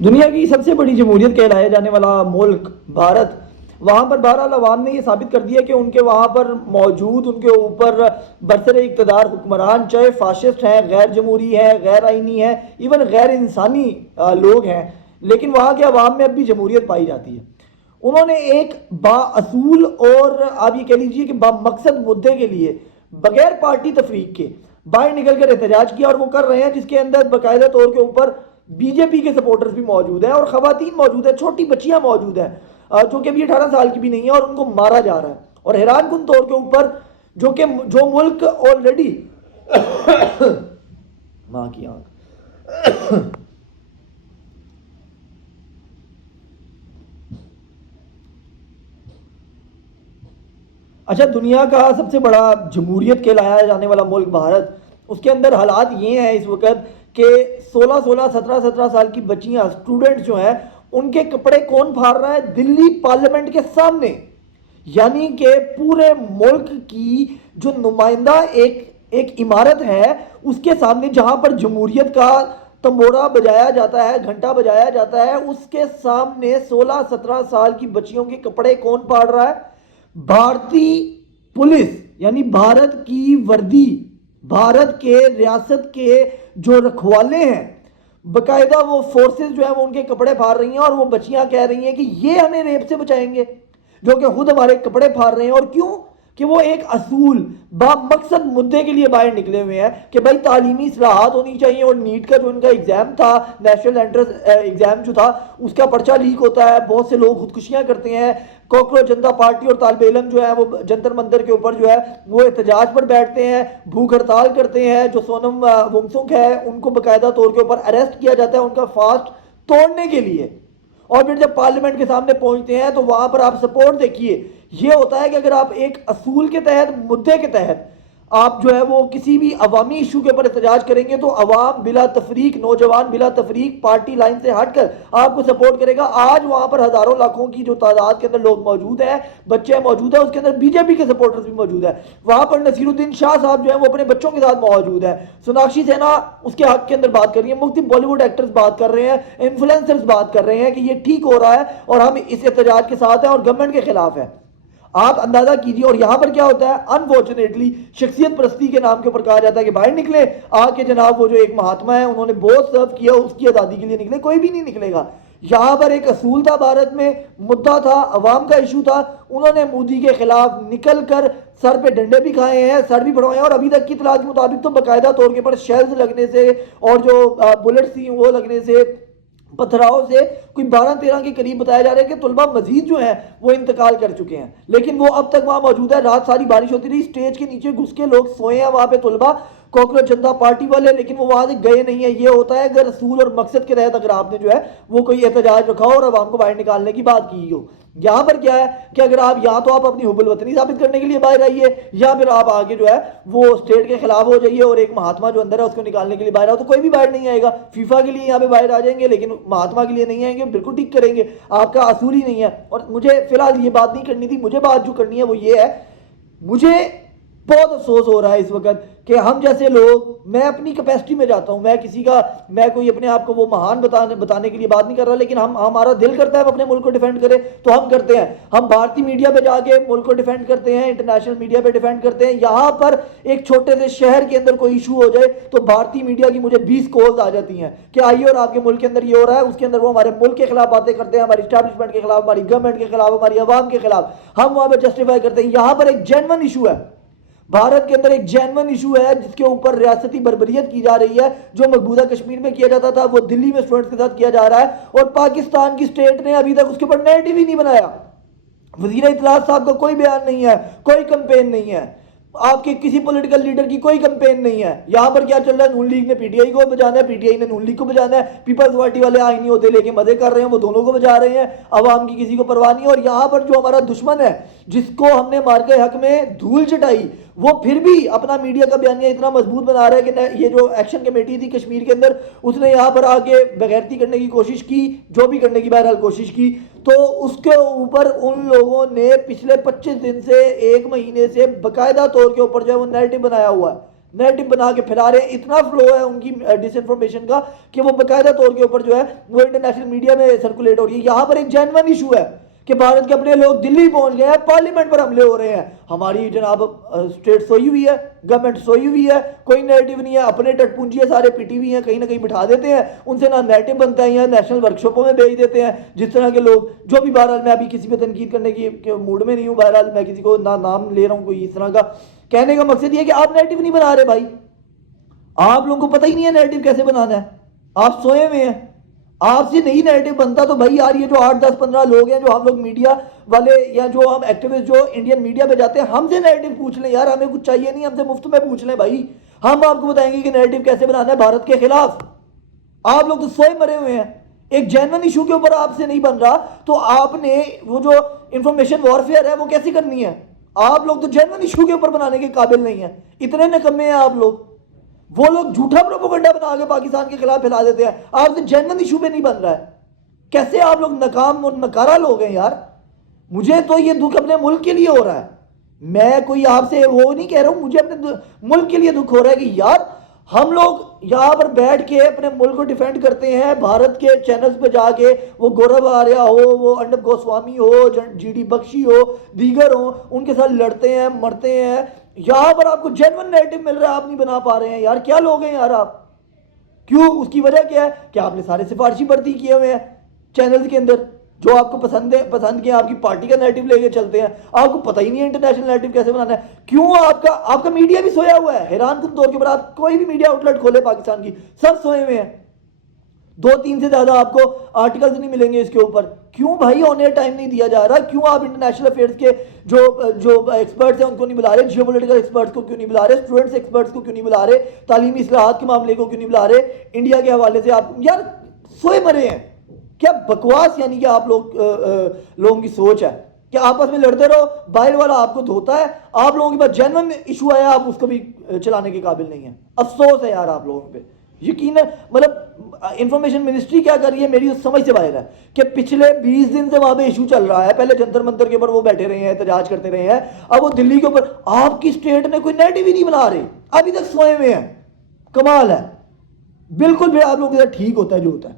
دنیا کی سب سے بڑی جمہوریت کہلایا جانے والا ملک بھارت، وہاں پر بہرحال عوام نے یہ ثابت کر دیا کہ ان کے وہاں پر موجود ان کے اوپر برسر اقتدار حکمران چاہے فاشسٹ ہیں، غیر جمہوری ہیں، غیر آئینی ہیں، ایون غیر انسانی لوگ ہیں، لیکن وہاں کے عوام میں اب بھی جمہوریت پائی جاتی ہے۔ انہوں نے ایک با اصول اور آپ یہ کہہ لیجئے کہ با مقصد مدعے کے لیے بغیر پارٹی تفریق کے باہر نکل کر احتجاج کیا، اور وہ کر رہے ہیں جس کے اندر باقاعدہ طور کے اوپر بی جے پی کے سپورٹرز بھی موجود ہیں اور خواتین موجود ہیں، چھوٹی بچیاں موجود ہیں جو کہ ابھی 18 سال کی بھی نہیں ہیں، اور ان کو مارا جا رہا ہے۔ اور حیران کن طور کے اوپر جو ملک آلریڈی ماں کی آنکھ اچھا، دنیا کا سب سے بڑا جمہوریت کہلایا جانے والا ملک بھارت، اس کے اندر حالات یہ ہیں اس وقت کہ 16 سال کی بچیاں، اسٹوڈنٹس جو ہیں، ان کے کپڑے کون پھاڑ رہا ہے؟ دلی پارلیمنٹ کے سامنے، یعنی کہ پورے ملک کی جو نمائندہ ایک عمارت ہے اس کے سامنے، جہاں پر جمہوریت کا تمبورا بجایا جاتا ہے، گھنٹا بجایا جاتا ہے، اس کے سامنے 16 سال کی بچیوں کے کپڑے کون پھاڑ رہا ہے؟ بھارتی پولیس، یعنی بھارت کی وردی، بھارت کے ریاست کے جو رکھوالے ہیں، باقاعدہ وہ فورسز جو ہیں وہ ان کے کپڑے پھاڑ رہی ہیں، اور وہ بچیاں کہہ رہی ہیں کہ یہ ہمیں ریپ سے بچائیں گے، جو کہ خود ہمارے کپڑے پھاڑ رہے ہیں۔ اور کیوں؟ کہ وہ ایک اصول با مقصد مدعے کے لیے باہر نکلے ہوئے ہیں کہ بھائی تعلیمی اصلاحات ہونی چاہیے، اور نیٹ کا جو ان کا ایگزام تھا، نیشنل انٹرنس ایگزام جو تھا، اس کا پرچہ لیک ہوتا ہے، بہت سے لوگ خودکشیاں کرتے ہیں، کوکروچ جنتا پارٹی اور طالب علم جو ہے وہ جنتر منتر کے اوپر جو ہے وہ احتجاج پر بیٹھتے ہیں، بھوک ہڑتال کرتے ہیں، جو سونم وانگچک ہے ان کو باقاعدہ طور کے اوپر اریسٹ کیا جاتا ہے ان کا فاسٹ توڑنے کے لیے، اور پھر جب پارلیمنٹ کے سامنے پہنچتے ہیں تو وہاں پر آپ سپورٹ دیکھیے۔ یہ ہوتا ہے کہ اگر آپ ایک اصول کے تحت، مدعے کے تحت آپ جو ہے وہ کسی بھی عوامی ایشو کے اوپر احتجاج کریں گے تو عوام بلا تفریق، نوجوان بلا تفریق پارٹی لائن سے ہٹ کر آپ کو سپورٹ کرے گا۔ آج وہاں پر ہزاروں لاکھوں کی جو تعداد کے اندر لوگ موجود ہیں، بچے موجود ہیں، اس کے اندر بی جے پی کے سپورٹرز بھی موجود ہیں۔ وہاں پر نصیر الدین شاہ صاحب جو ہیں وہ اپنے بچوں کے ساتھ موجود ہیں، سوناکشی سنہا اس کے حق کے اندر بات کر رہی ہیں، مختلف بالی ووڈ ایکٹرز بات کر رہے ہیں، انفلوئنسرز بات کر رہے ہیں کہ یہ ٹھیک ہو رہا ہے اور ہم اس احتجاج کے ساتھ ہیں اور گورنمنٹ کے خلاف ہے۔ آپ اندازہ کیجئے، اور یہاں پر کیا ہوتا ہے؟ انفارچونیٹلی شخصیت پرستی کے نام کے اوپر کہا جاتا ہے کہ باہر نکلے، آ کے جناب وہ جو ایک مہاتما ہے انہوں نے بہت سرو کیا، اس کی آزادی کے لیے نکلے۔ کوئی بھی نہیں نکلے گا۔ یہاں پر ایک اصول تھا، بھارت میں مدعا تھا، عوام کا ایشو تھا، انہوں نے مودی کے خلاف نکل کر سر پہ ڈنڈے بھی کھائے ہیں، سر بھی پڑوائے ہیں، اور ابھی تک کی اطلاع کے مطابق تو باقاعدہ طور کے پر شیلز لگنے سے اور جو بلٹس تھی وہ لگنے سے، پتھراؤ سے کوئی 12-13 کے قریب بتایا جا رہا ہے کہ طلبہ مزید جو ہیں وہ انتقال کر چکے ہیں، لیکن وہ اب تک وہاں موجود ہے۔ رات ساری بارش ہوتی رہی، سٹیج کے نیچے گھس کے لوگ سوئے ہیں وہاں پہ طلبہ، کوکروچ جنتا پارٹی والے، لیکن وہ وہاں سے گئے نہیں ہیں۔ یہ ہوتا ہے اگر رسول اور مقصد کے تحت اگر آپ نے جو ہے وہ کوئی احتجاج رکھا ہو اور عوام کو باہر نکالنے کی بات کی ہو۔ یہاں پر کیا ہے کہ اگر آپ یہاں تو آپ اپنی حب الوطنی ثابت کرنے کے لیے باہر آئیے، یا پھر آپ آگے جو ہے وہ اسٹیٹ کے خلاف ہو جائیے اور ایک مہاتما جو اندر ہے اس کو نکالنے کے لیے باہر آؤ، تو کوئی بھی باہر نہیں آئے گا۔ فیفا کے لیے یہاں پہ باہر آ جائیں گے لیکن مہاتما کے لیے نہیں آئیں گے، بالکل ٹھیک کریں گے، آپ کا اصول ہی نہیں ہے۔ اور مجھے فی الحال یہ بات نہیں کرنی تھی، مجھے بات جو کرنی ہے وہ یہ ہے، مجھے بہت افسوس ہو رہا ہے اس وقت کہ ہم جیسے لوگ، میں اپنی کیپیسٹی میں جاتا ہوں، میں کوئی اپنے آپ کو وہ مہان بتانے کے لیے بات نہیں کر رہا، لیکن ہمارا دل کرتا ہے ہم اپنے ملک کو ڈیفینڈ کریں تو ہم کرتے ہیں۔ ہم بھارتی میڈیا پہ جا کے ملک کو ڈیفینڈ کرتے ہیں، انٹرنیشنل میڈیا پہ ڈیفینڈ کرتے ہیں۔ یہاں پر ایک چھوٹے سے شہر کے اندر کوئی ایشو ہو جائے تو بھارتی میڈیا کی مجھے 20 کالز آ جاتی ہیں کہ آئیے اور آپ کے ملک کے اندر یہ ہو رہا ہے، اس کے اندر وہ ہمارے ملک کے خلاف باتیں کرتے ہیں، ہماری اسٹیبلشمنٹ کے خلاف، ہماری گورنمنٹ کے خلاف، ہماری عوام کے خلاف، ہم وہاں پہ جسٹیفائی کرتے ہیں۔ یہاں پر ایک جینون ایشو ہے، بھارت کے اندر ایک جینون ایشو ہے جس کے اوپر ریاستی بربریت کی جا رہی ہے۔ جو مقبوضہ کشمیر میں کیا جاتا تھا وہ دلی میں اسٹوڈنٹس کے ساتھ کیا جا رہا ہے، اور پاکستان کی سٹیٹ نے ابھی تک اس کے اوپر نیریٹو ہی نہیں بنایا۔ وزیر اطلاعات صاحب کا کوئی بیان نہیں ہے، کوئی کمپین نہیں ہے، آپ کے کسی پولیٹیکل لیڈر کی کوئی کمپین نہیں ہے۔ یہاں پر کیا چل رہا ہے؟ نون لیگ نے پی ٹی آئی کو بجانا ہے، پی ٹی آئی نے نون لیگ کو بجانا ہے، پیپلز پارٹی والے آئینی عہدے لے کے مزے کر رہے ہیں، وہ دونوں کو بجا رہے ہیں، عوام کی کسی کو پرواہ نہیں۔ اور یہاں پر جو ہمارا دشمن ہے جس کو ہم نے مار کے حق میں دھول چٹائی، وہ پھر بھی اپنا میڈیا کا بیانیہ اتنا مضبوط بنا رہا ہے کہ یہ جو ایکشن کمیٹی تھی کشمیر کے اندر، اس نے یہاں پر آگے بغیرتی کرنے کی کوشش کی، جو بھی کرنے کی بہرحال کوشش کی، تو اس کے اوپر ان لوگوں نے پچھلے 25 دن سے 1 مہینے سے باقاعدہ طور کے اوپر جو ہے وہ نیریٹو بنایا ہوا ہے۔ نیریٹو بنا کے پھیلا رہے ہیں. اتنا فلو ہے ان کی ڈس انفارمیشن کا کہ وہ باقاعدہ طور کے اوپر جو ہے وہ انٹرنیشنل میڈیا میں سرکولیٹ ہو رہی ہے. یہاں پر ایک جینوئن ایشو ہے کہ بھارت کے اپنے لوگ دلی پہنچ گئے ہیں, پارلیمنٹ پر حملے ہو رہے ہیں. ہماری جناب اسٹیٹ سوئی ہوئی ہے, گورنمنٹ سوئی ہوئی ہے, کوئی نیریٹو نہیں ہے, اپنے ٹٹ پونجی سارے پٹی ہوئی ہیں, کہیں نہ کہیں بٹھا دیتے ہیں, ان سے نہ نیریٹو بنتا ہے, یا نیشنل ورکشاپوں میں بھیج دیتے ہیں جس طرح کے لوگ جو بھی. بہرحال میں ابھی کسی پہ تنقید کرنے کی موڈ میں نہیں ہوں, بہرحال میں کسی کو نہ نام لے رہا ہوں کوئی اس طرح کا. کہنے کا مقصد یہ ہے کہ آپ نیریٹو نہیں بنا رہے بھائی, آپ لوگوں کو پتہ ہی نہیں ہے نیریٹو کیسے بنانا ہے, آپ سوئے ہوئے ہیں. آپ سے نہیں نیریٹو بنتا تو بھائی یار یہ جو 8-10-15 لوگ ہیں جو ہم لوگ میڈیا والے یا جو ہم ایکٹیوسٹ جو انڈین میڈیا پہ جاتے ہیں, ہم سے نیریٹو پوچھ لیں یار, ہمیں کچھ چاہیے نہیں, ہم سے مفت میں پوچھ لیں بھائی, ہم آپ کو بتائیں گے کہ نیریٹو کیسے بنانا ہے بھارت کے خلاف. آپ لوگ تو سوئے مرے ہوئے ہیں. ایک جینوئن ایشو کے اوپر آپ سے نہیں بن رہا تو آپ نے وہ جو انفارمیشن وارفیئر ہے وہ کیسی کرنی ہے؟ آپ لوگ تو جینوئن ایشو کے اوپر بنانے کے قابل نہیں ہیں, اتنے نکمے ہیں آپ لوگ. وہ لوگ جھوٹا پروپیگنڈا بنا کے پاکستان کے خلاف پھیلا دیتے ہیں, آپ سے جینوئن ایشو پہ نہیں بن رہا ہے. کیسے آپ لوگ ناکام اور نکارا لوگ ہیں یار. مجھے تو یہ دکھ اپنے ملک کے لیے ہو رہا ہے. میں کوئی آپ سے وہ نہیں کہہ رہا ہوں, مجھے اپنے ملک کے لیے دکھ ہو رہا ہے کہ یار ہم لوگ یہاں پر بیٹھ کے اپنے ملک کو ڈیفینڈ کرتے ہیں, بھارت کے چینلز پہ جا کے, وہ گورو آریہ ہو, وہ ارنب گوسوامی ہو, جی ڈی بخشی ہو, دیگر ہوں, ان کے ساتھ لڑتے ہیں, مرتے ہیں. یہاں پر آپ کو جینوئن نیریٹو مل رہا ہے, آپ نہیں بنا پا رہے ہیں یار. کیا لوگ ہیں یار آپ؟ کیوں؟ اس کی وجہ کیا ہے کہ آپ نے سارے سفارشی بھرتی کیے ہوئے ہیں چینلز کے اندر, جو آپ کو پسند کیا, آپ کی پارٹی کا نیریٹو لے کے چلتے ہیں. آپ کو پتہ ہی نہیں ہے انٹرنیشنل نیریٹو کیسے بنانا ہے. کیوں آپ کا میڈیا بھی سویا ہوا ہے, حیران کن طور کے اوپر. آپ کوئی بھی میڈیا آؤٹ لیٹ کھولے پاکستان کی, سب سوئے ہوئے ہیں. 2-3 سے زیادہ آپ کو آرٹیکلز نہیں ملیں گے اس کے اوپر. کیوں بھائی آن ایئر ٹائم نہیں دیا جا رہا؟ کیوں آپ انٹرنیشنل افیئرز کے جو ایکسپرٹس ہیں ان کو نہیں بلا رہے, جیو پولیٹیکل ایکسپرٹس کو کیوں نہیں بلا رہے, اسٹوڈنٹس ایکسپرٹس کو کیوں نہیں بلا رہے, تعلیمی اصلاحات کے معاملے کو کیوں نہیں بلا رہے, انڈیا کے حوالے سے آپ یار سوئے مرے ہیں. کیا بکواس یعنی کہ آپ لوگوں کی سوچ ہے کہ آپس میں لڑتے رہو, باہر والا آپ کو دھوتا ہے. آپ لوگوں کے پاس جینوئن ایشو آیا, آپ اس کو بھی چلانے کے قابل نہیں ہیں. افسوس ہے یار آپ لوگوں پہ. یقیناً مطلب انفارمیشن منسٹری کیا کر رہی ہے میری سمجھ سے باہر ہے کہ پچھلے 20 دن سے وہاں پہ ایشو چل رہا ہے. پہلے جنتر منتر کے اوپر وہ بیٹھے رہے ہیں, احتجاج کرتے رہے ہیں, اب وہ دلی کے اوپر. آپ کی اسٹیٹ نے کوئی نیریٹو ہی نہیں بنا رہے, ابھی تک سوئے ہوئے ہیں. کمال ہے. بالکل بھی آپ لوگوں کے ساتھ ٹھیک ہوتا ہے جو ہوتا ہے.